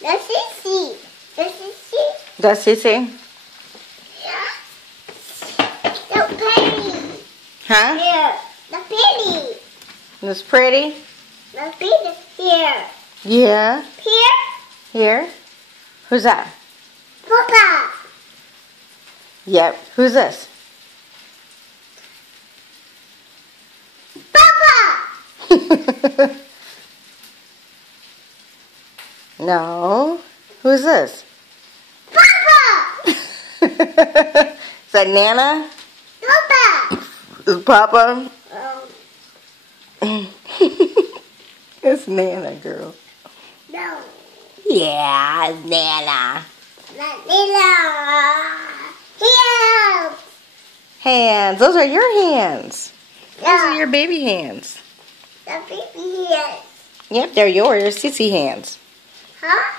That's Sissy. That's Sissy. That's Sissy? The penny. Huh? Here. The penny. That's pretty? The penny here. Yeah. Here. Here? Who's that? Papa. Yep. Who's this? Papa. No. Who's this? Papa. Is that Nana? Papa. Is Papa? It's Nana, girl. No. Yeah, it's Nana. Not Nina. Here. Hands. Those are your hands. Those are No. your baby hands. The baby here. Yep, they're yours. Sissy hands. Huh?